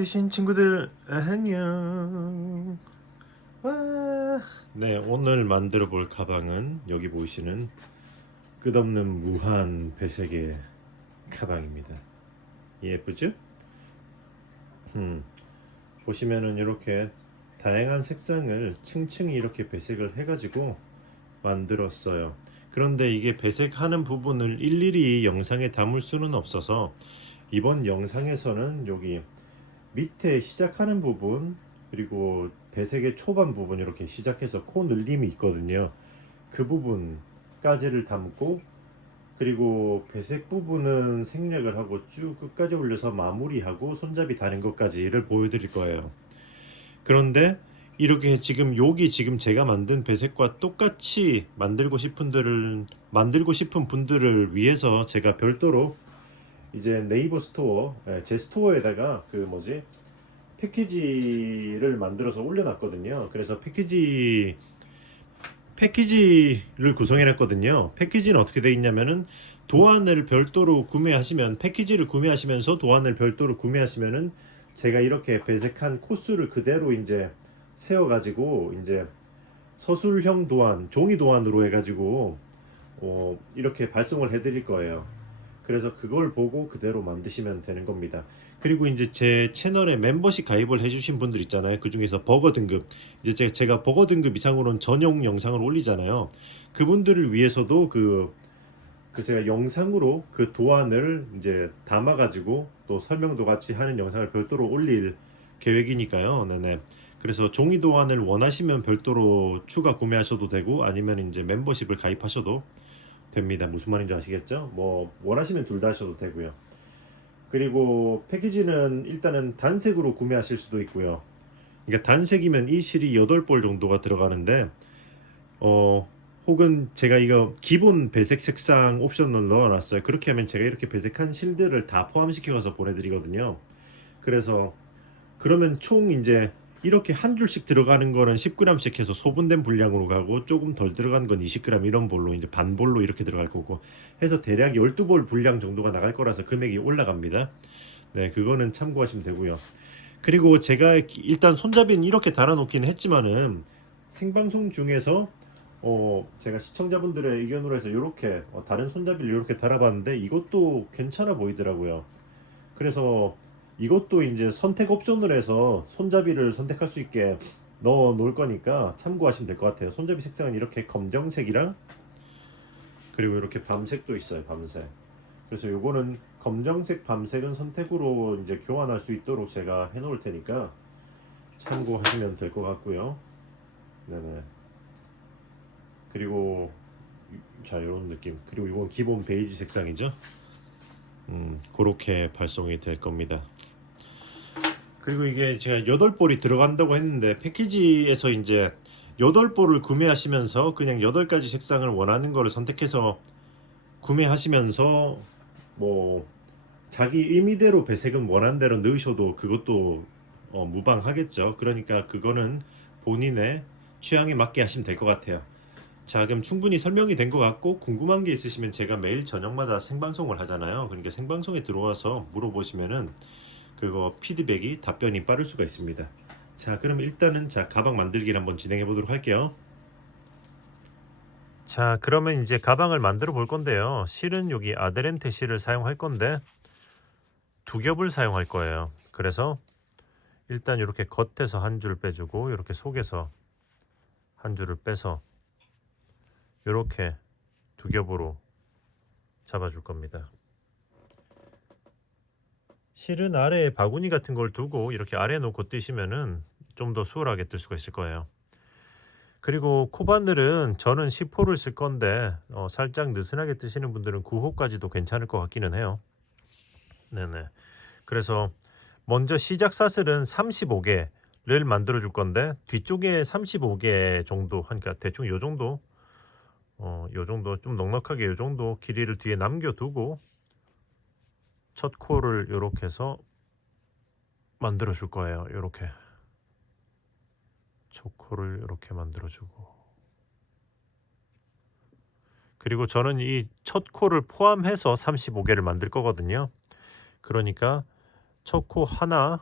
되신 친구들 안녕. 와. 네, 오늘 만들어 볼 가방은 여기 보이시는 끝없는 무한 배색의 가방입니다. 예쁘죠? 보시면은 이렇게 다양한 색상을 층층이 이렇게 배색을 해가지고 만들었어요. 그런데 이게 배색하는 부분을 일일이 영상에 담을 수는 없어서 이번 영상에서는 여기 밑에 시작하는 부분, 그리고 배색의 초반 부분 이렇게 시작해서 코 늘림이 있거든요. 그 부분까지를 담고, 그리고 배색 부분은 생략을 하고 쭉 끝까지 올려서 마무리하고 손잡이 다는 것까지를 보여드릴 거예요. 그런데 이렇게 지금 여기 지금 제가 만든 배색과 똑같이 만들고 싶은 분들을 위해서 제가 별도로 이제 네이버 스토어, 제 스토어에다가 그 뭐지, 패키지를 만들어서 올려놨거든요. 그래서 패키지를 구성해놨거든요. 패키지는 어떻게 되어 있냐면은 도안을 별도로 구매하시면, 패키지를 구매하시면서 도안을 별도로 구매하시면은 제가 이렇게 배색한 코스를 그대로 이제 세워가지고 이제 서술형 도안, 종이 도안으로 해가지고 이렇게 발송을 해드릴 거예요. 그래서 그걸 보고 그대로 만드시면 되는 겁니다. 그리고 이제 제 채널에 멤버십 가입을 해주신 분들 있잖아요. 그 중에서 버거 등급, 이제 제가 버거 등급 이상으로는 전용 영상을 올리잖아요. 그분들을 위해서도 그 제가 영상으로 그 도안을 이제 담아가지고 또 설명도 같이 하는 영상을 별도로 올릴 계획이니까요. 네네. 그래서 종이 도안을 원하시면 별도로 추가 구매하셔도 되고, 아니면 이제 멤버십을 가입하셔도 됩니다. 무슨 말인지 아시겠죠? 뭐 원하시면 둘 다 하셔도 되고요. 그리고 패키지는 일단은 단색으로 구매하실 수도 있고요. 그러니까 단색이면 이 실이 8볼 정도가 들어가는데, 혹은 제가 이거 기본 배색 색상 옵션을 넣어놨어요. 그렇게 하면 제가 이렇게 배색한 실들을 다 포함시켜서 보내드리거든요. 그래서 그러면 총 이제 이렇게 한 줄씩 들어가는 거는 10g씩 해서 소분된 분량으로 가고, 조금 덜 들어간 건 20g 이런 볼로 이제 반볼로 이렇게 들어갈 거고 해서 대략 12볼 분량 정도가 나갈 거라서 금액이 올라갑니다. 네, 그거는 참고하시면 되고요. 그리고 제가 일단 손잡이는 이렇게 달아놓긴 했지만은 생방송 중에서 제가 시청자분들의 의견으로 해서 이렇게 다른 손잡이를 이렇게 달아봤는데 이것도 괜찮아 보이더라고요. 그래서 이것도 이제 선택 옵션을 해서 손잡이를 선택할 수 있게 넣어 놓을 거니까 참고하시면 될 것 같아요. 손잡이 색상은 이렇게 검정색이랑, 그리고 이렇게 밤색도 있어요. 밤색. 그래서 요거는 검정색, 밤색은 선택으로 이제 교환할 수 있도록 제가 해 놓을 테니까 참고하시면 될 것 같고요. 네네. 그리고 자, 이런 느낌. 그리고 이건 기본 베이지 색상이죠. 그렇게 발송이 될 겁니다. 그리고 이게 제가 8볼이 들어간다고 했는데, 패키지에서 이제 8볼을 구매하시면서 그냥 8가지 색상을 원하는 거를 선택해서 구매하시면서 뭐 자기 의미대로 배색은 원하는 대로 넣으셔도 그것도 무방하겠죠. 그러니까 그거는 본인의 취향에 맞게 하시면 될 것 같아요. 자, 그럼 충분히 설명이 된 것 같고, 궁금한 게 있으시면 제가 매일 저녁마다 생방송을 하잖아요. 그러니까 생방송에 들어와서 물어보시면은 그거 피드백이, 답변이 빠를 수가 있습니다. 자, 그럼 일단은 가방 만들기를 한번 진행해 보도록 할게요. 자, 그러면 이제 가방을 만들어 볼 건데요. 실은 여기 아데렌테 실을 사용할 건데 두 겹을 사용할 거예요. 그래서 일단 이렇게 겉에서 한 줄 빼주고, 이렇게 속에서 한 줄을 빼서 이렇게 두 겹으로 잡아줄 겁니다. 실은 아래에 바구니 같은 걸 두고 이렇게 아래에 놓고 뜨시면은 좀 더 수월하게 뜰 수가 있을 거예요. 그리고 코바늘은 저는 10호를 쓸 건데 살짝 느슨하게 뜨시는 분들은 9호까지도 괜찮을 것 같기는 해요. 네네. 그래서 먼저 시작 사슬은 35개를 만들어 줄 건데, 뒤쪽에 35개 정도 하니까 대충 요 정도, 요 정도 좀 넉넉하게 요 정도 길이를 뒤에 남겨두고 첫 코를 이렇게 해서 만들어 줄 거예요. 이렇게 첫 코를 이렇게 만들어 주고, 그리고 저는 이 첫 코를 포함해서 35개를 만들 거거든요. 그러니까 첫 코 하나,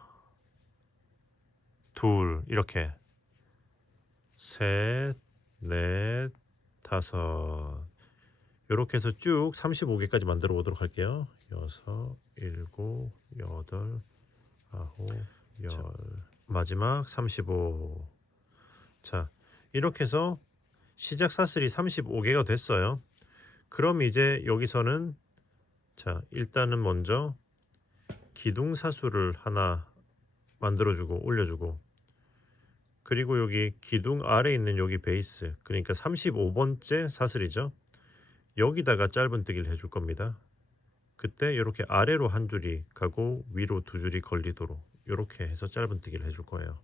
둘, 이렇게 셋, 넷, 다섯, 이렇게 해서 쭉 35개까지 만들어 보도록 할게요. 여섯, 일곱, 여덟, 아홉, 열, 마지막 35. 자, 이렇게 해서 시작 사슬이 35개가 됐어요. 그럼 이제 여기서는 자, 일단은 먼저 기둥 사수를 하나 만들어주고 올려주고, 그리고 여기 기둥 아래에 있는 여기 베이스, 그러니까 35번째 사슬이죠. 여기다가 짧은뜨기를 해줄 겁니다. 그때 이렇게 아래로 한 줄이 가고 위로 두 줄이 걸리도록 이렇게 해서 짧은뜨기를 해줄 거예요.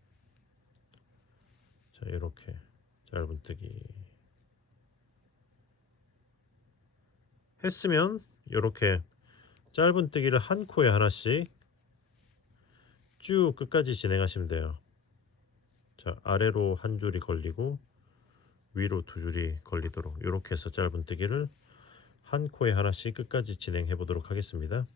자, 이렇게 짧은뜨기 했으면 이렇게 짧은뜨기를 한 코에 하나씩 쭉 끝까지 진행하시면 돼요. 자, 아래로 한 줄이 걸리고 위로 두 줄이 걸리도록 이렇게 해서 짧은뜨기를 한 코에 하나씩 끝까지 진행해 보도록 하겠습니다.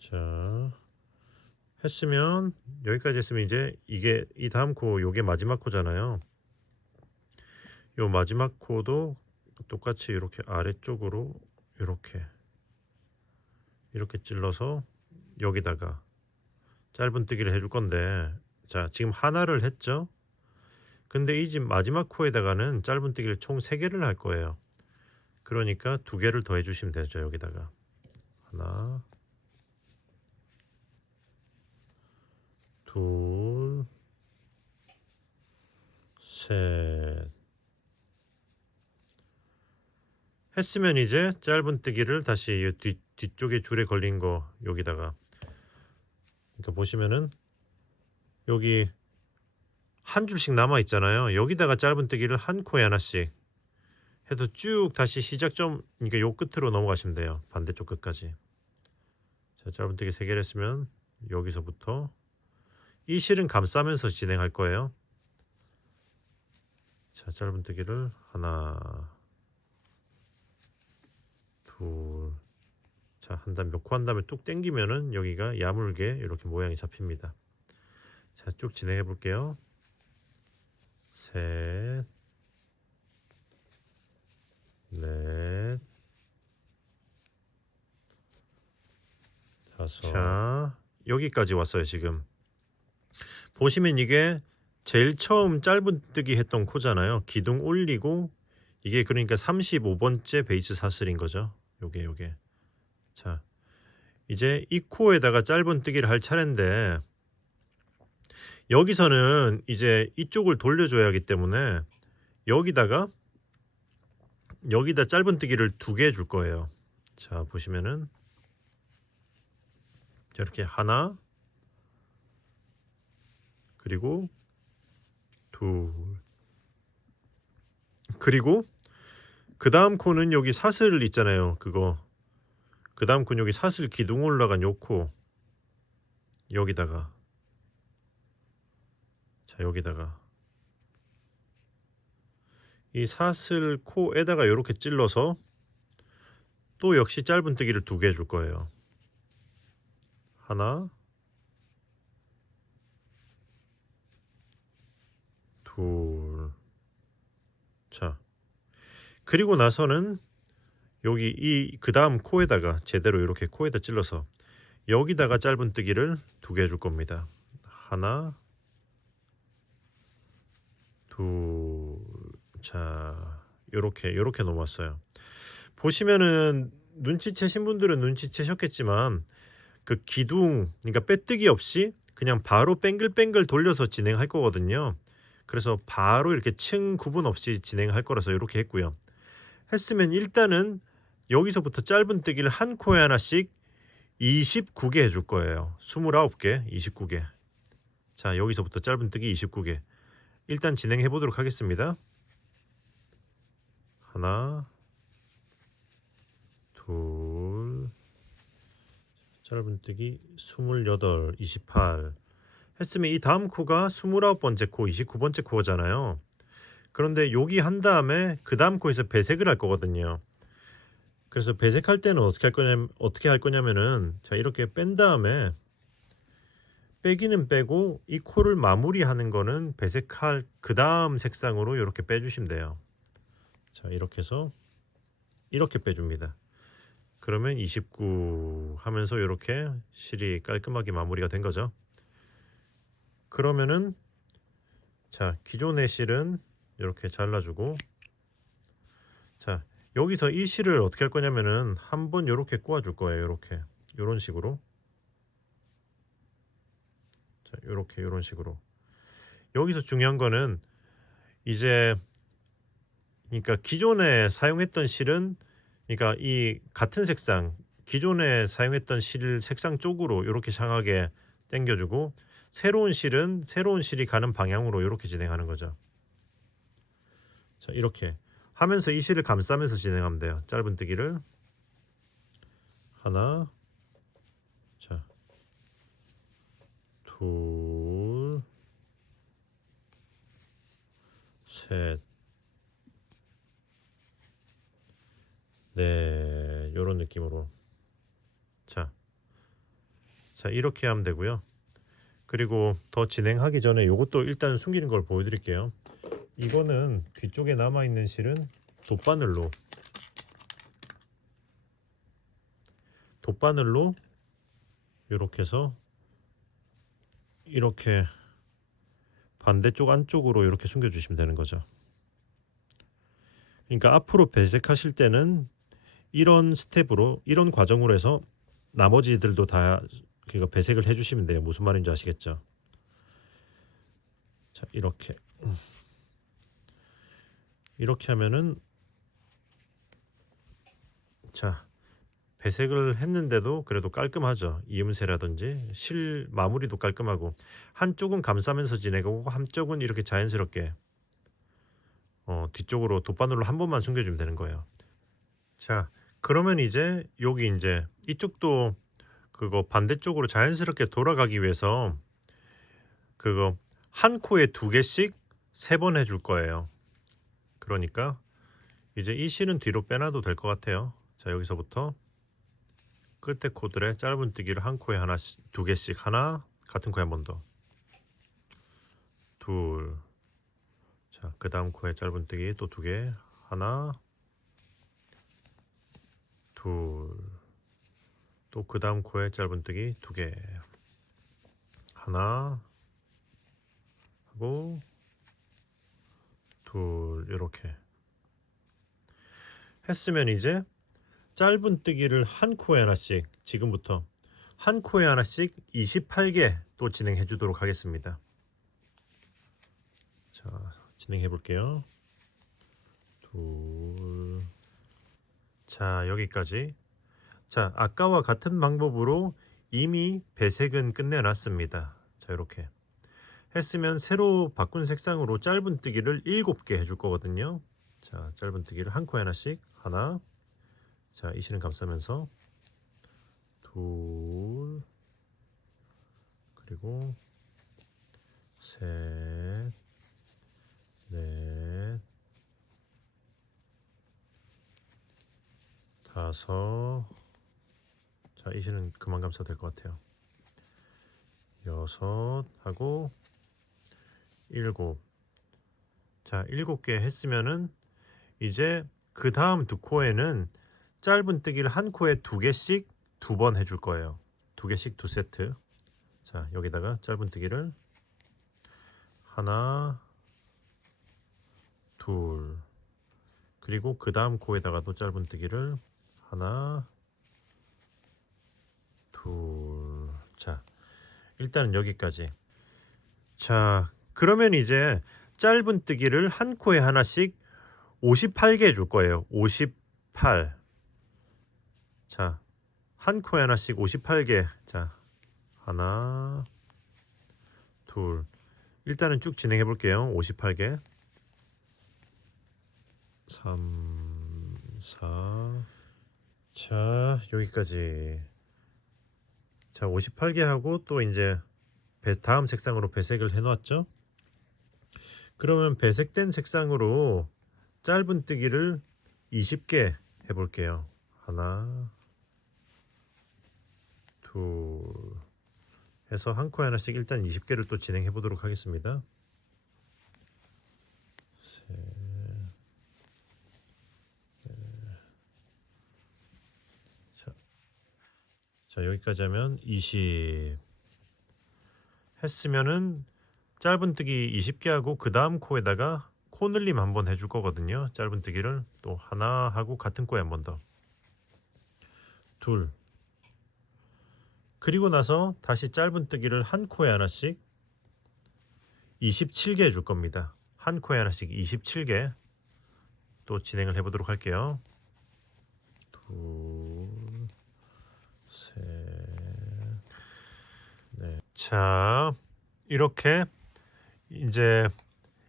자, 했으면 여기까지 했으면 이제 이게 이 다음 코 요게 마지막 코잖아요. 요 마지막 코도 똑같이 이렇게 아래쪽으로 이렇게 찔러서 여기다가 짧은뜨기를 해줄 건데, 자, 지금 하나를 했죠. 근데 이 집 마지막 코에다가는 짧은뜨기를 총 3개를 할 거예요. 그러니까 2개를 더 해주시면 되죠. 여기다가 하나, 둘, 셋 했으면 이제 짧은뜨기를 다시 뒤쪽에 줄에 걸린 거 여기다가, 그러니까 보시면은 여기 한 줄씩 남아 있잖아요. 여기다가 짧은뜨기를 한 코에 하나씩 해도 쭉 다시 시작점, 그러니까 요 끝으로 넘어가시면 돼요. 반대쪽 끝까지. 자, 짧은뜨기 3개를 했으면 여기서부터 이 실은 감싸면서 진행할 거예요. 자, 짧은뜨기를 하나, 둘, 자, 한 다음에 몇 코 한 다음에 뚝 당기면은 여기가 야물게 이렇게 모양이 잡힙니다. 자, 쭉 진행해 볼게요. 셋, 넷, 다섯. 자, 여기까지 왔어요. 지금 보시면 이게 제일 처음 짧은뜨기 했던 코잖아요. 기둥 올리고 이게 그러니까 35번째 베이스 사슬인 거죠. 요게. 자, 이제 이 코에다가 짧은뜨기를 할 차례인데, 여기서는 이제 이쪽을 돌려줘야 하기 때문에 여기다 짧은뜨기를 2개 해줄 거예요. 자, 보시면은 이렇게 하나, 그리고 둘, 그리고 그 다음 코는 여기 사슬 있잖아요. 그거 그 다음 코는 여기 사슬 기둥 올라간 요 코 여기다가, 자, 여기다가 이 사슬 코에다가 이렇게 찔러서 또 역시 짧은뜨기를 2개 해줄 거예요. 하나, 둘. 자, 그리고 나서는 여기 이 그 다음 코에다가 제대로 이렇게 코에다 찔러서 여기다가 짧은뜨기를 2개 해줄 겁니다. 하나, 둘. 자, 요렇게 넘었어요. 보시면은 눈치채신 분들은 눈치채셨겠지만 그 기둥, 그러니까 빼뜨기 없이 그냥 바로 뱅글뱅글 돌려서 진행할 거거든요. 그래서 바로 이렇게 층 구분 없이 진행할 거라서 이렇게 했고요. 했으면 일단은 여기서부터 짧은뜨기를 한 코에 하나씩 29개 해줄 거예요. 29개, 29개. 자, 여기서부터 짧은뜨기 29개. 일단 진행해 보도록 하겠습니다. 하나, 둘, 짧은뜨기 28, 28 했으면 이 다음 코가 29번째 코, 29번째 코잖아요. 그런데 여기 한 다음에 그 다음 코에서 배색을 할 거거든요. 그래서 배색할 때는 어떻게 할 거냐면은 자 이렇게 뺀 다음에 빼기는 빼고 이 코를 마무리하는 거는 배색할 그 다음 색상으로 이렇게 빼주시면 돼요. 자 이렇게 해서 이렇게 빼줍니다. 그러면 29 하면서 이렇게 실이 깔끔하게 마무리가 된 거죠. 그러면은 자 기존의 실은 이렇게 잘라주고 자 여기서 이 실을 어떻게 할 거냐면은 한번 이렇게 꼬아줄 거예요. 이렇게 이런 식으로 자 이렇게 이런 식으로 여기서 중요한 거는 이제 그러니까 기존에 사용했던 실은 그러니까 이 같은 색상 기존에 사용했던 실 색상 쪽으로 이렇게 향하게 당겨주고 새로운 실은 새로운 실이 가는 방향으로 이렇게 진행하는 거죠. 자 이렇게 하면서 이 실을 감싸면서 진행하면 돼요. 짧은뜨기를 하나 자 둘 셋 네 요런 느낌으로 자 이렇게 하면 되고요. 그리고 더 진행하기 전에 요것도 일단 숨기는 걸 보여드릴게요. 이거는 뒤쪽에 남아있는 실은 돗바늘로 이렇게 해서 이렇게 반대쪽 안쪽으로 이렇게 숨겨주시면 되는 거죠. 그러니까 앞으로 배색하실 때는 이런 스텝으로 이런 과정으로 해서 나머지들도 다 그러니까 배색을 해주시면 돼요. 무슨 말인지 아시겠죠? 자 이렇게 하면은 자 배색을 했는데도 그래도 깔끔하죠. 이음새라든지 실 마무리도 깔끔하고 한쪽은 감싸면서 지내고 한쪽은 이렇게 자연스럽게 뒤쪽으로 돗바늘로 한 번만 숨겨주면 되는 거예요. 자 그러면 이제 여기 이제 이쪽도 그거 반대쪽으로 자연스럽게 돌아가기 위해서 그거 한 코에 2개씩 3번 해줄 거예요. 그러니까 이제 이 실은 뒤로 빼놔도 될 것 같아요. 자 여기서부터 끝에 코들에 짧은뜨기를 한 코에 하나씩 2개씩 하나 같은 코에 한 번 더 둘 자 그 다음 코에 짧은뜨기 또 2개 하나 둘 또 그 다음 코에 짧은뜨기 2개 하나 하고 둘 이렇게 했으면 이제 짧은뜨기를 한 코에 하나씩 지금부터 한 코에 하나씩 28개 또 진행해 주도록 하겠습니다. 자 진행해 볼게요. 자 여기까지 자 아까와 같은 방법으로 이미 배색은 끝내놨습니다. 자 이렇게 했으면 새로 바꾼 색상으로 짧은뜨기를 7개 해줄 거거든요. 자 짧은뜨기를 한 코에 하나씩 하나 자 이 실은 감싸면서 둘 그리고 셋 넷 다섯 자 이 실은 그만 감싸도 될 것 같아요. 6 하고 7 자 7개 했으면은 이제 그 다음 2코에는 짧은뜨기를 한 코에 2개씩 2번 해줄 거예요. 2개씩 2세트 자 여기다가 짧은뜨기를 하나 둘 그리고 그 다음 코에다가 또 짧은뜨기를 하나 둘 자 일단은 여기까지 자 그러면 이제 짧은뜨기를 한 코에 하나씩 58개 해줄 거예요. 58 자 한 코에 하나씩 58개 자 하나 둘 일단은 쭉 진행해 볼게요. 58개 3 4 자 여기까지 자 58개 하고 또 이제 다음 색상으로 배색을 해 놨죠. 그러면 배색된 색상으로 짧은뜨기를 20개 해 볼게요. 하나, 둘 해서 한 코에 하나씩 일단 20개를 또 진행해 보도록 하겠습니다. 셋, 자, 여기까지 하면 20 했으면은 짧은뜨기 20개 하고 그 다음 코에다가 코늘림 한번 해줄 거거든요. 짧은뜨기를 또 하나 하고 같은 코에 한 번 더, 둘, 그리고 나서 다시 짧은뜨기를 한 코에 하나씩 27개 해줄 겁니다. 한 코에 하나씩 27개 또 진행을 해보도록 할게요. 둘, 셋, 넷. 자, 이렇게 이제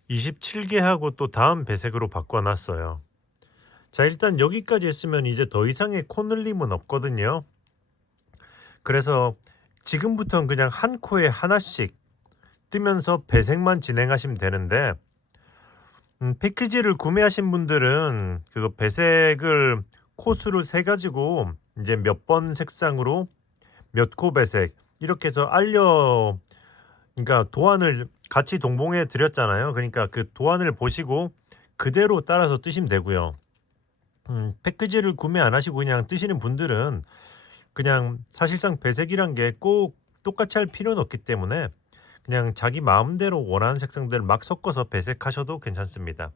27개 하고 또 다음 배색으로 바꿔놨어요. 자, 일단 여기까지 했으면 이제 더 이상의 코늘림은 없거든요. 그래서 지금부터는 그냥 한 코에 하나씩 뜨면서 배색만 진행하시면 되는데, 패키지를 구매하신 분들은 그거 배색을 코수를 세 가지고 이제 몇 번 색상으로 몇 코 배색 이렇게 해서 그러니까 도안을 같이 동봉해 드렸잖아요. 그러니까 그 도안을 보시고 그대로 따라서 뜨시면 되고요. 패키지를 구매 안 하시고 그냥 뜨시는 분들은 그냥 사실상 배색이란 게 꼭 똑같이 할 필요는 없기 때문에 그냥 자기 마음대로 원하는 색상들을 막 섞어서 배색하셔도 괜찮습니다.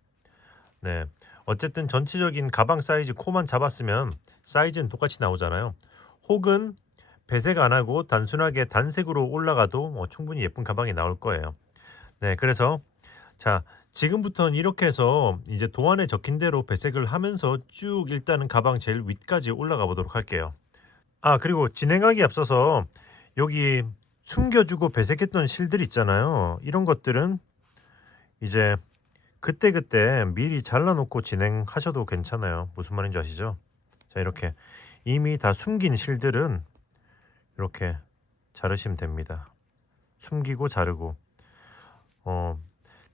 네, 어쨌든 전체적인 가방 사이즈 코만 잡았으면 사이즈는 똑같이 나오잖아요. 혹은 배색 안 하고 단순하게 단색으로 올라가도 충분히 예쁜 가방이 나올 거예요. 네, 그래서 자, 지금부터는 이렇게 해서 이제 도안에 적힌 대로 배색을 하면서 쭉 일단은 가방 제일 윗까지 올라가 보도록 할게요. 아, 그리고 진행하기 앞서서 여기 숨겨주고 배색했던 실들 있잖아요. 이런 것들은 이제 그때그때 미리 잘라놓고 진행하셔도 괜찮아요. 무슨 말인지 아시죠? 자, 이렇게 이미 다 숨긴 실들은 이렇게 자르시면 됩니다. 숨기고 자르고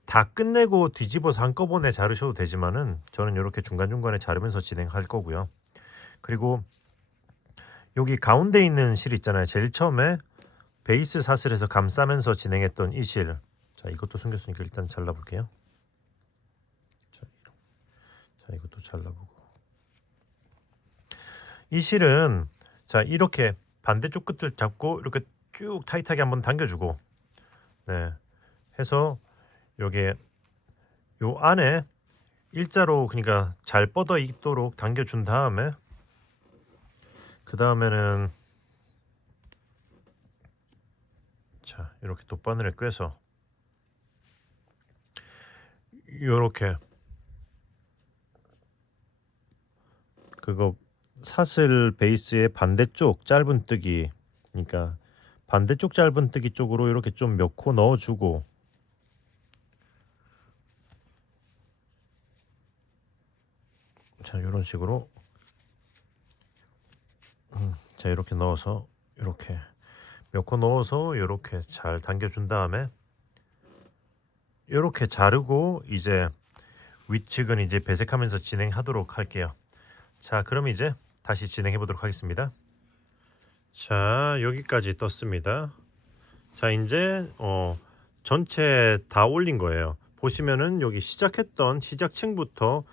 다 끝내고 뒤집어서 한꺼번에 자르셔도 되지만은 저는 이렇게 중간중간에 자르면서 진행할 거고요. 그리고 여기 가운데 있는 실 있잖아요. 제일 처음에 베이스 사슬에서 감싸면서 진행했던 이 실. 자, 이것도 숨겼으니까 일단 잘라볼게요. 자, 이것도 잘라보고. 이 실은 자, 이렇게 반대쪽 끝을 잡고 이렇게 쭉 타이트하게 한번 당겨주고, 네, 해서 요게 요 안에 일자로 그러니까 잘 뻗어 있도록 당겨준 다음에 그 다음에는 자, 이렇게 돗바늘에 꿰서 요렇게 그거 사슬 베이스의 반대쪽 짧은뜨기, 그러니까 반대쪽 짧은뜨기 쪽으로 이렇게 좀 몇 코 넣어주고, 자, 이런 식으로 자, 이렇게 넣어서 이렇게 몇 코 넣어서 이렇게 잘 당겨준 다음에 이렇게 자르고 이제 윗측은 이제 배색하면서 진행하도록 할게요. 자, 그럼 이제 다시 진행해 보도록 하겠습니다. 자, 여기까지 떴습니다. 자, 이제 전체 다 올린 거예요. 보시면은 여기 시작했던 시작층부터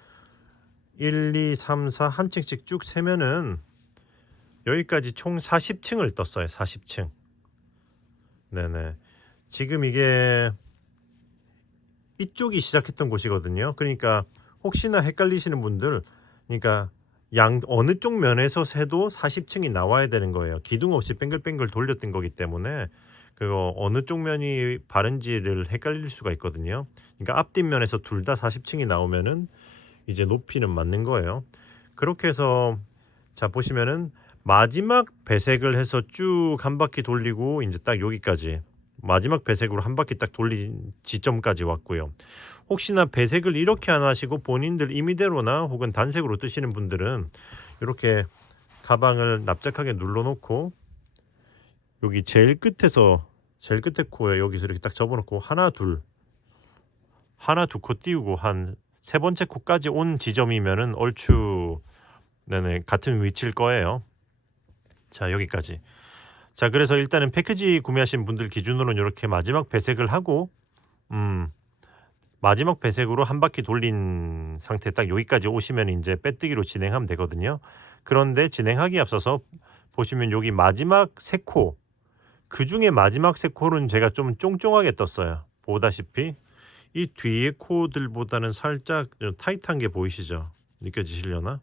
1, 2, 3, 4 한 층씩 쭉 세면은 여기까지 총 40층을 떴어요. 40층. 네네. 지금 이게 이쪽이 시작했던 곳이거든요. 그러니까 혹시나 헷갈리시는 분들, 그러니까 어느 쪽 면에서 세도 40층이 나와야 되는 거예요. 기둥 없이 뱅글뱅글 돌렸던 거기 때문에 그거 어느 쪽 면이 바른지를 헷갈릴 수가 있거든요. 그러니까 앞뒷면에서 둘 다 40층이 나오면은 이제 높이는 맞는 거예요. 그렇게 해서 자, 보시면은 마지막 배색을 해서 쭉 한 바퀴 돌리고 이제 딱 여기까지 마지막 배색으로 한 바퀴 딱 돌린 지점까지 왔고요. 혹시나 배색을 이렇게 안 하시고 본인들 임의대로나 혹은 단색으로 뜨시는 분들은 이렇게 가방을 납작하게 눌러놓고 여기 제일 끝에 코에 여기서 이렇게 딱 접어놓고 하나 두 코 띄우고 한 세 번째 코까지 온 지점이면은 얼추 네네, 같은 위치일 거예요. 자, 여기까지. 자, 그래서 일단은 패키지 구매하신 분들 기준으로는 이렇게 마지막 배색을 하고 마지막 배색으로 한 바퀴 돌린 상태 딱 여기까지 오시면 이제 빼뜨기로 진행하면 되거든요. 그런데 진행하기에 앞서서 보시면 여기 마지막 세 코, 그 중에 마지막 세 코는 제가 좀 쫑쫑하게 떴어요. 보다시피 이 뒤에 코들보다는 살짝 타이트한 게 보이시죠? 느껴지시려나?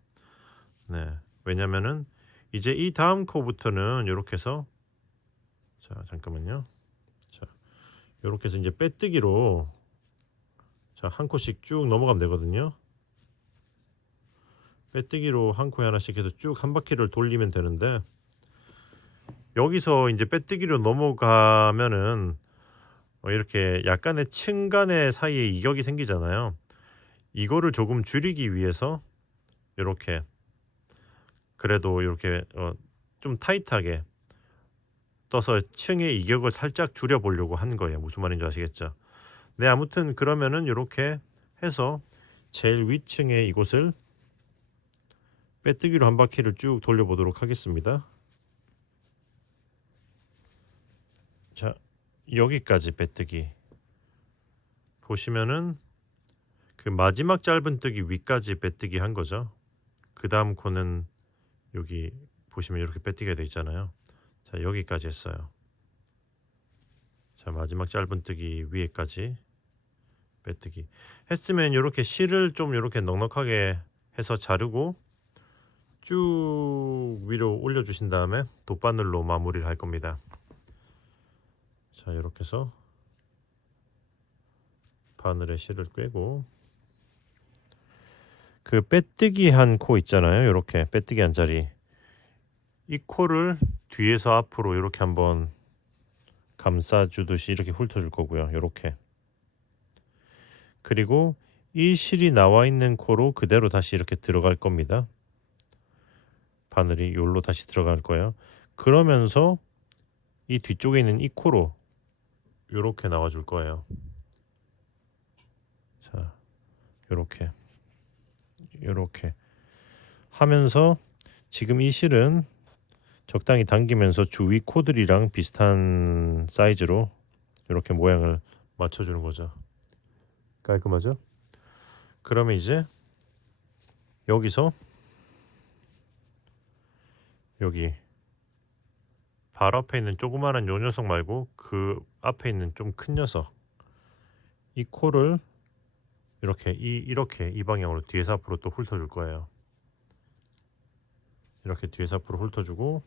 네. 왜냐면은 이제 이 다음 코부터는 이렇게 해서, 자, 잠깐만요. 자, 이렇게 해서 이제 빼뜨기로, 자, 한 코씩 쭉 넘어가면 되거든요. 빼뜨기로 한 코에 하나씩 해서 쭉 한 바퀴를 돌리면 되는데, 여기서 이제 빼뜨기로 넘어가면은 이렇게 약간의 층 간의 사이에 이격이 생기잖아요. 이거를 조금 줄이기 위해서 이렇게, 그래도 이렇게 좀 타이트하게 떠서 층의 이격을 살짝 줄여보려고 한 거예요. 무슨 말인지 아시겠죠? 네, 아무튼 그러면은 이렇게 해서 제일 위층에 이곳을 빼뜨기로 한 바퀴를 쭉 돌려보도록 하겠습니다. 자, 여기까지 빼뜨기 보시면은 그 마지막 짧은 뜨기 위까지 빼뜨기 한 거죠. 그 다음 코는 여기 보시면 이렇게 빼뜨기가 되어 있잖아요. 자, 여기까지 했어요. 자, 마지막 짧은 뜨기 위에까지 빼뜨기 했으면 이렇게 실을 좀 이렇게 넉넉하게 해서 자르고 쭉 위로 올려주신 다음에 돗바늘로 마무리를 할 겁니다. 자, 이렇게 해서 바늘에 실을 꿰고 그 빼뜨기 한 코 있잖아요. 이렇게 빼뜨기 한 자리, 이 코를 뒤에서 앞으로 이렇게 한번 감싸주듯이 이렇게 훑어줄 거고요. 이렇게. 그리고 이 실이 나와 있는 코로 그대로 다시 이렇게 들어갈 겁니다. 바늘이 요로 다시 들어갈 거예요. 그러면서 이 뒤쪽에 있는 이 코로 요렇게 나와줄 거예요. 자, 요렇게 하면서 지금 이 실은 적당히 당기면서 주위 코들이랑 비슷한 사이즈로 이렇게 모양을 맞춰주는 거죠. 깔끔하죠? 그러면 이제 여기서 여기 발 앞에 있는 조그마한 요 녀석 말고 그 앞에 있는 좀 큰 녀석, 이 코를 이렇게 이 방향으로 뒤에서 앞으로 또 훑어줄 거예요. 이렇게 뒤에서 앞으로 훑어주고,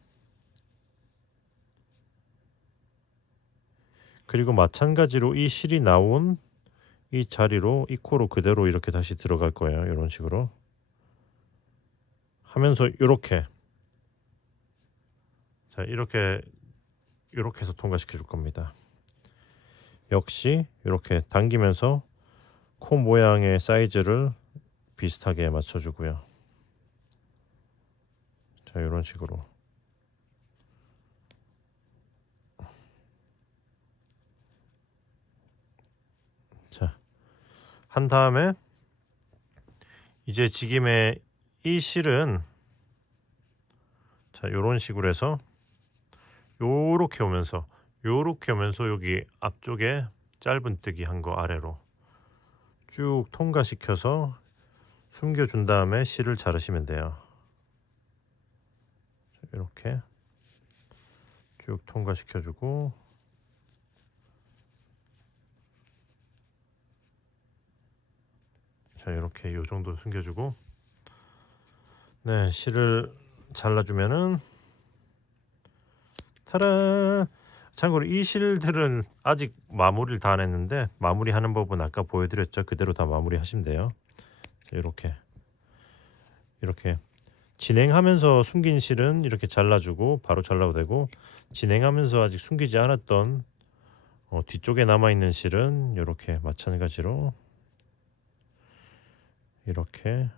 그리고 마찬가지로 이 실이 나온 이 자리로 이 코로 그대로 이렇게 다시 들어갈 거예요. 이런 식으로 하면서 이렇게, 자, 이렇게 해서 통과시켜 줄 겁니다. 역시 이렇게 당기면서 코 모양의 사이즈를 비슷하게 맞춰주고요. 자, 이런 식으로. 자, 한 다음에 이제 지금의 이 실은, 자, 요런 식으로 해서 요렇게 오면서 여기 앞쪽에 짧은뜨기 한 거 아래로 쭉 통과시켜서 숨겨준 다음에 실을 자르시면 돼요. 이렇게 쭉 통과시켜주고, 자, 이렇게 요 정도 숨겨주고, 네, 실을 잘라주면은 타라. 참고로 이 실들은 아직 마무리를 다 안 했는데, 마무리하는 법은 아까 보여드렸죠. 그대로 다 마무리하시면 돼요. 자, 이렇게 진행하면서 숨긴 실은 이렇게 잘라주고 바로 잘라도 되고, 진행하면서 아직 숨기지 않았던 뒤쪽에 남아있는 실은 이렇게 마찬가지로 이렇게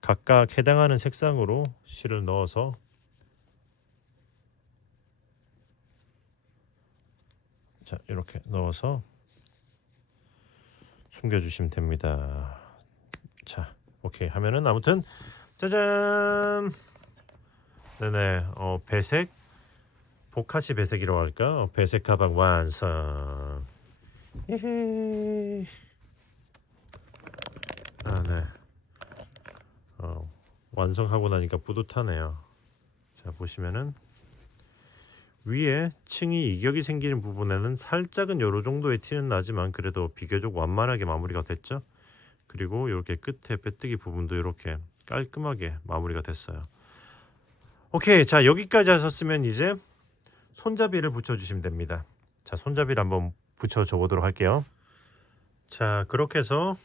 각각 해당하는 색상으로 실을 넣어서, 자, 이렇게 넣어서 숨겨주시면 됩니다. 자, 오케이 하면은 아무튼, 자, 짜잔. 네네. 배색 보카시 배색이라고 할까? 배색 가방 완성. 히히. 아, 네. 완성하고 나니까 뿌듯하네요. 자, 보시면은 위에 층이 이격이 생기는 부분에는 살짝은 요로 정도의 티는 나지만 그래도 비교적 완만하게 마무리가 됐죠. 그리고 이렇게 끝에 빼뜨기 부분도 이렇게 깔끔하게 마무리가 됐어요. 오케이, 자 여기까지 하셨으면 이제 손잡이를 붙여주시면 됩니다. 자, 손잡이를 한번 붙여줘 보도록 할게요. 자, 그렇게 해서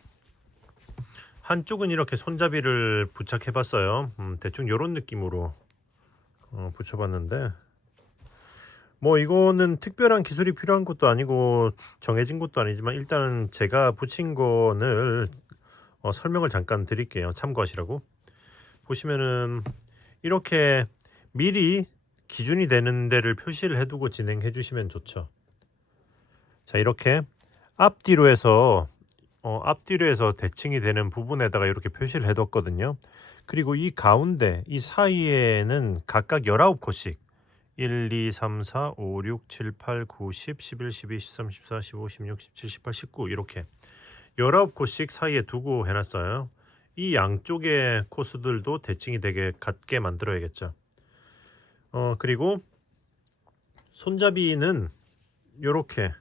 한쪽은 이렇게 손잡이를 부착해 봤어요. 대충 이런 느낌으로 붙여봤는데 뭐 이거는 특별한 기술이 필요한 것도 아니고 정해진 것도 아니지만 일단은 제가 붙인 거를 설명을 잠깐 드릴게요. 참고하시라고. 보시면은 이렇게 미리 기준이 되는 데를 표시를 해두고 진행해 주시면 좋죠. 자, 이렇게 앞뒤로 해서 대칭이 되는 부분에다가 이렇게 표시를 해뒀거든요. 그리고 이 가운데 이 사이에는 각각 19컷씩 1, 2, 3, 4, 5, 6, 7, 8, 9, 10, 11, 12, 13, 14, 15, 16, 17, 18, 19 이렇게 19컷씩 사이에 두고 해놨어요. 이 양쪽의 코스들도 대칭이 되게 같게 만들어야겠죠. 그리고 손잡이는 이렇게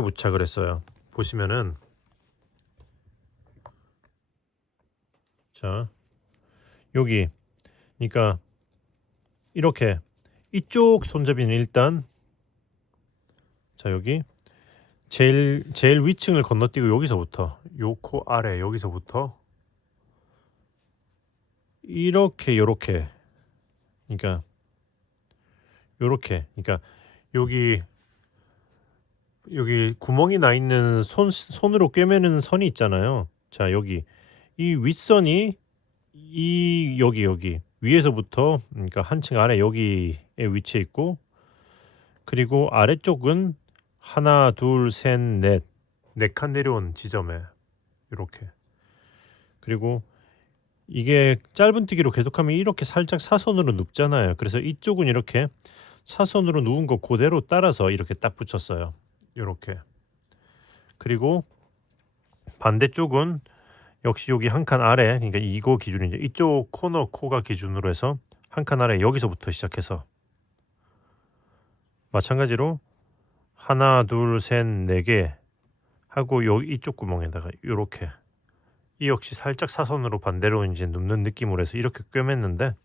부착을 했어요. 보시면은 자 여기 그러니까 이렇게 이쪽 손잡이는 일단 자 여기 제일 위층을 건너뛰고 여기서부터 요 코 아래 여기서부터 요렇게 그러니까 요렇게 그러니까 여기 구멍이 나 있는 손으로 꿰매는 선이 있잖아요. 자 여기 이 윗선이 여기 위에서부터 그러니까 한층 아래 여기에 위치해 있고 그리고 아래쪽은 하나 둘 셋 넷 네 칸 내려온 지점에 이렇게 그리고 이게 짧은뜨기로 계속하면 이렇게 살짝 사선으로 눕잖아요. 그래서 이쪽은 이렇게 사선으로 누운 거 그대로 따라서 이렇게 딱 붙였어요. 이렇게 그리고 반대쪽은 역시 여기 한 칸 아래 그러니까 이거 기준이죠. 이쪽 코너 코가 기준으로 해서 한 칸 아래 여기서부터 시작해서 마찬가지로 하나 둘 셋 네 개 하고 이쪽 구멍에다가 이렇게 이 역시 살짝 사선으로 반대로 이제 눕는 느낌으로 해서 이렇게 꿰맸는데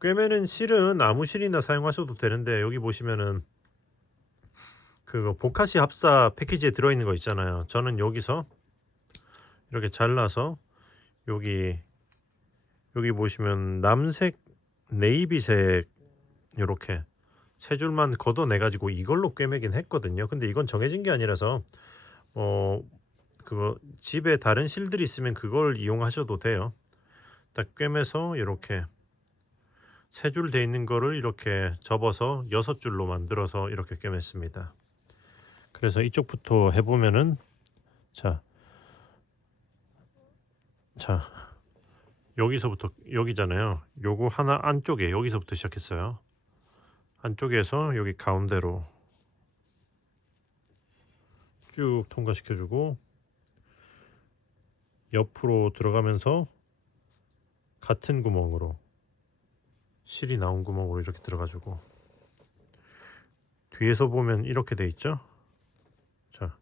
꿰매는 실은 아무 실이나 사용하셔도 되는데 여기 보시면은 그거 보카시 합사 패키지에 들어있는 거 있잖아요. 저는 여기서 이렇게 잘라서 여기 보시면 남색 네이비색 이렇게 세 줄만 걷어내 가지고 이걸로 꿰매긴 했거든요. 근데 이건 정해진 게 아니라서 그거 집에 다른 실들이 있으면 그걸 이용하셔도 돼요. 딱 꿰매서 이렇게 세 줄 돼 있는 거를 이렇게 접어서 6줄로 만들어서 이렇게 꿰맸습니다. 그래서 이쪽부터 해보면은 자 여기서부터 여기잖아요. 요거 하나 안쪽에 여기서부터 시작했어요. 안쪽에서 여기 가운데로 쭉 통과시켜주고 옆으로 들어가면서 같은 구멍으로 실이 나온 구멍으로 이렇게 들어가지고 뒤에서 보면 이렇게 돼 있죠. 자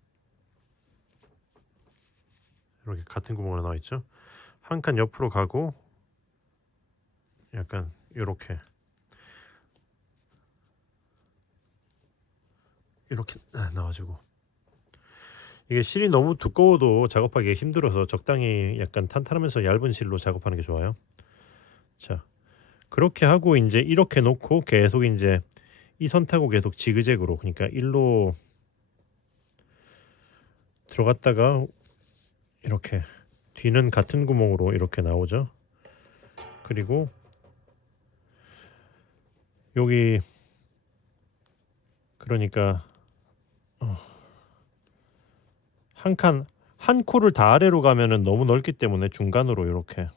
이렇게 같은 구멍으로 나와 있죠. 한 칸 옆으로 가고 약간 이렇게 나와주고 이게 실이 너무 두꺼워도 작업하기 힘들어서 적당히 약간 탄탄하면서 얇은 실로 작업하는 게 좋아요. 자 그렇게 하고 이제 이렇게 놓고 계속 이제 이 선 타고 계속 지그재그로 그러니까 일로 들어갔다가 이렇게 뒤는 같은 구멍으로 이렇게 나오죠. 그리고 여기 그러니까 한 코를 다 아래로 가면은 너무 넓기 때문에 중간으로 이렇게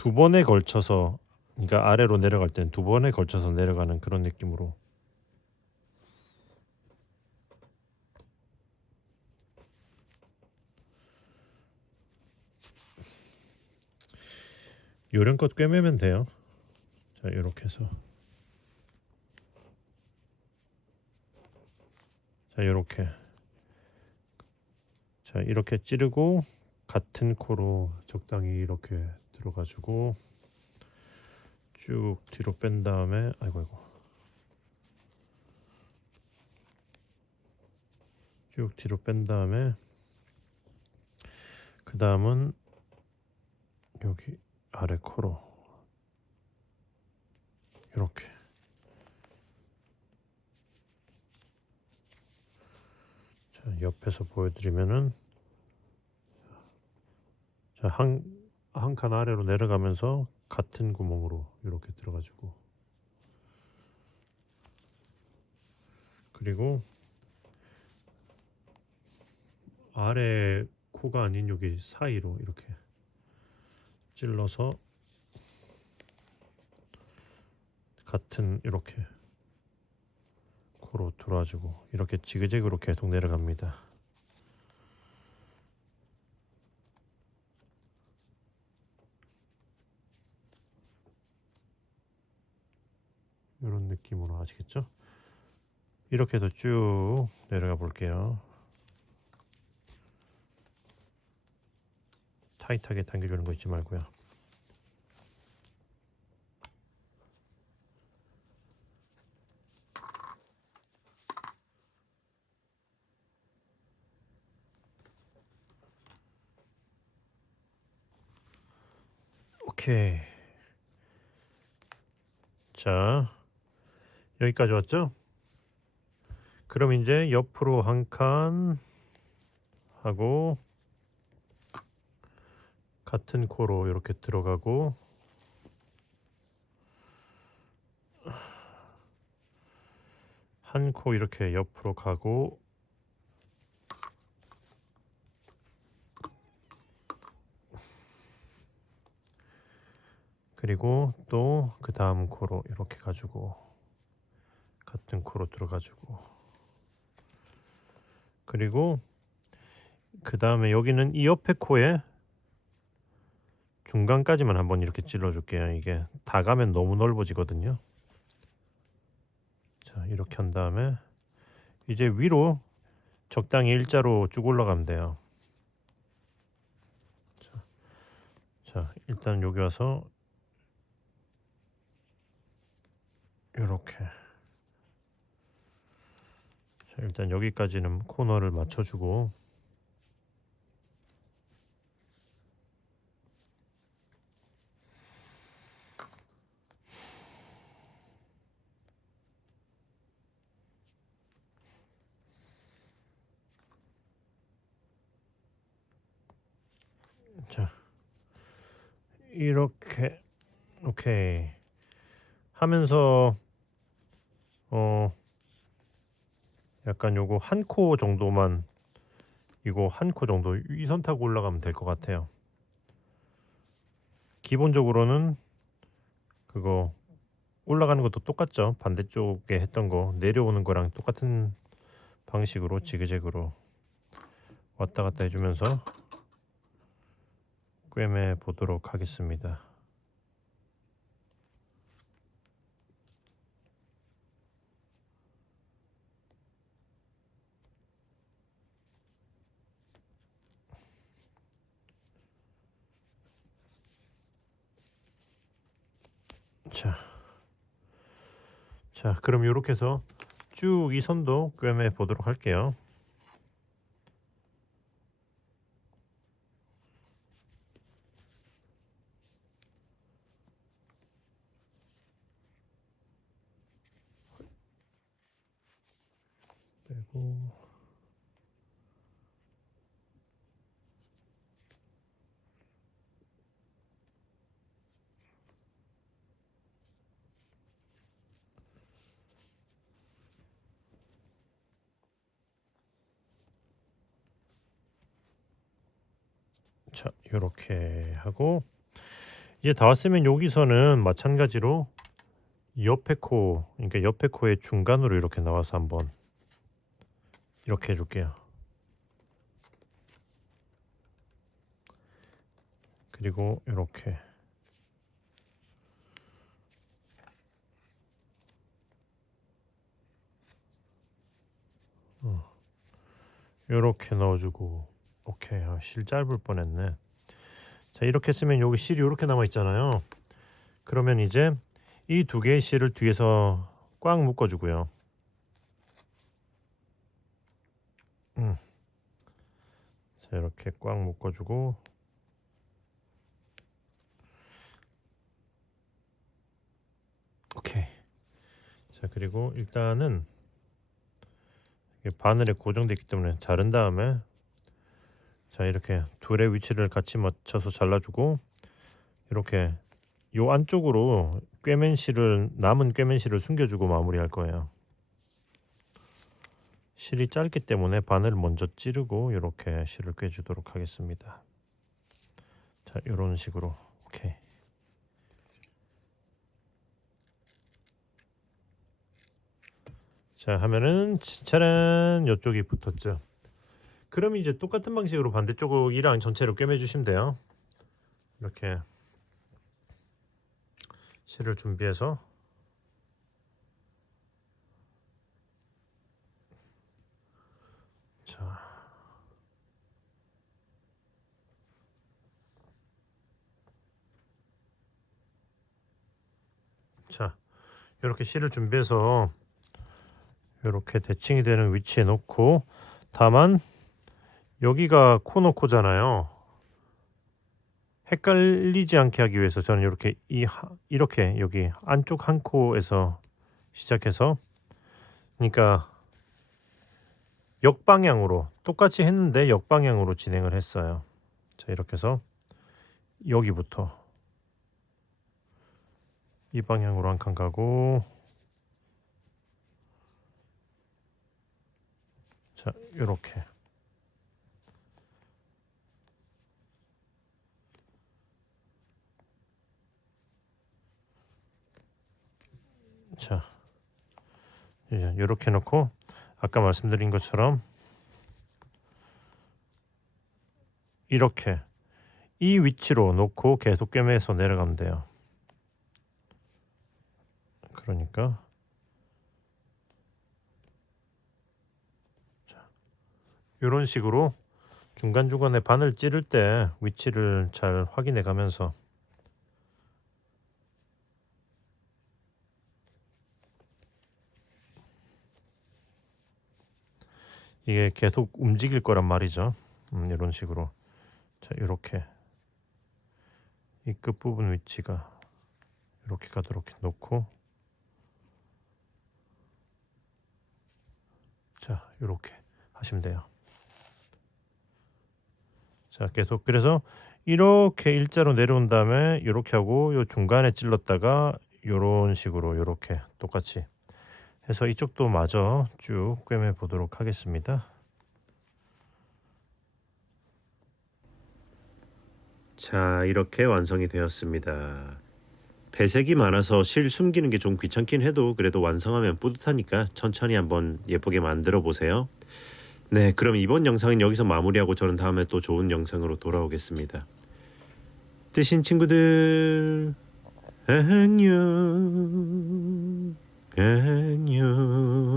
두 번에 걸쳐서, 그러니까 아래로 내려갈 때는 두 번에 걸쳐서 내려가는 그런 느낌으로. 요령껏 꿰매면 돼요. 자, 이렇게 해서, 자, 이렇게, 자, 이렇게 찌르고 같은 코로 적당히 이렇게 들어가지고 쭉 뒤로 뺀 다음에, 아이고, 쭉 뒤로 뺀 다음에, 그 다음은 여기 아래 코로 이렇게. 자, 옆에서 보여드리면은, 자, 한 칸 아래로 내려가면서 같은 구멍으로 이렇게 들어가지고, 그리고 아래 코가 아닌 여기 사이로 이렇게 찔러서 같은 이렇게 코로 들어와주고, 이렇게 지그재그로 계속 내려갑니다. 이런 느낌으로. 아시겠죠? 이렇게 해서 쭉 내려가 볼게요. 타이트하게 당겨주는 거 잊지 말고요. 오케이. 자, 여기까지 왔죠? 그럼 이제 옆으로 한 칸 하고 같은 코로 이렇게 들어가고, 한 코 이렇게 옆으로 가고, 그리고 또 그 다음 코로 이렇게 가지고 같은 코로 들어가지고, 그리고 그 다음에 여기는 이 옆에 코에 중간까지만 한번 이렇게 찔러 줄게요. 이게 다 가면 너무 넓어지거든요. 자, 이렇게 한 다음에 이제 위로 적당히 일자로 쭉 올라가면 돼요. 자, 일단 여기 와서 이렇게, 자, 일단 여기까지는 코너를 맞춰주고, 자, 이렇게. 오케이 하면서 약간 요거 한 코 정도만, 이거 한 코 정도 위선 타고 올라가면 될 것 같아요. 기본적으로는 그거 올라가는 것도 똑같죠. 반대쪽에 했던 거 내려오는 거랑 똑같은 방식으로 지그재그로 왔다 갔다 해주면서 꿰매 보도록 하겠습니다. 자, 그럼 이렇게 해서 쭉 이 선도 꿰매 보도록 할게요. 빼고, 자, 이렇게 하고, 이제 다 왔으면 여기서는 마찬가지로 옆에 코, 그러니까 옆에 코의 중간으로 이렇게 나와서 한번 이렇게 해줄게요. 그리고 이렇게 이렇게 넣어주고. 오케이. 실 짧을 뻔했네. 자, 이렇게 쓰면 여기 실이 이렇게 남아 있잖아요. 그러면 이제 이 두 개의 실을 뒤에서 꽉 묶어주고요. 자, 이렇게 꽉 묶어주고. 오케이. 자, 그리고 일단은 바늘에 고정되어 있기 때문에 자른 다음에, 자, 이렇게 둘의 위치를 같이 맞춰서 잘라주고, 이렇게 요 안쪽으로 남은 꿰맨실을 숨겨주고 마무리할 거예요. 실이 짧기 때문에 바늘을 먼저 찌르고 이렇게 실을 꿰주도록 하겠습니다. 자, 이런 식으로. 오케이. 자, 하면은 짜란, 이쪽이 붙었죠. 그럼 이제 똑같은 방식으로 반대쪽이랑 전체를 꿰매주시면 돼요. 이렇게 실을 준비해서, 자, 이렇게 실을 준비해서 이렇게 대칭이 되는 위치에 놓고, 다만 여기가 코너 코잖아요. 헷갈리지 않게 하기 위해서 저는 이렇게 여기 안쪽 한 코에서 시작해서, 그러니까 역방향으로 똑같이 했는데 역방향으로 진행을 했어요. 자, 이렇게 해서 여기부터 이 방향으로 한 칸 가고, 자, 이렇게. 자, 이제 이렇게 놓고 아까 말씀드린 것처럼 이렇게 이 위치로 놓고 계속 꿰매서 내려가면 돼요. 그러니까 이런 식으로 중간중간에 바늘 찌를 때 위치를 잘 확인해 가면서, 이게 계속 움직일 거란 말이죠. 이런 식으로. 자, 이렇게 이 끝부분 위치가 이렇게 가도록 놓고, 자, 이렇게 하시면 돼요. 자, 계속 그래서 이렇게 일자로 내려온 다음에 이렇게 하고 요 중간에 찔렀다가 이런 식으로 이렇게 똑같이 해서 이쪽도 마저 쭉 꿰매 보도록 하겠습니다. 자, 이렇게 완성이 되었습니다. 배색이 많아서 실 숨기는 게 좀 귀찮긴 해도 그래도 완성하면 뿌듯하니까 천천히 한번 예쁘게 만들어 보세요. 네, 그럼 이번 영상은 여기서 마무리하고 저는 다음에 또 좋은 영상으로 돌아오겠습니다. 뜨신 친구들, 안녕, 안녕.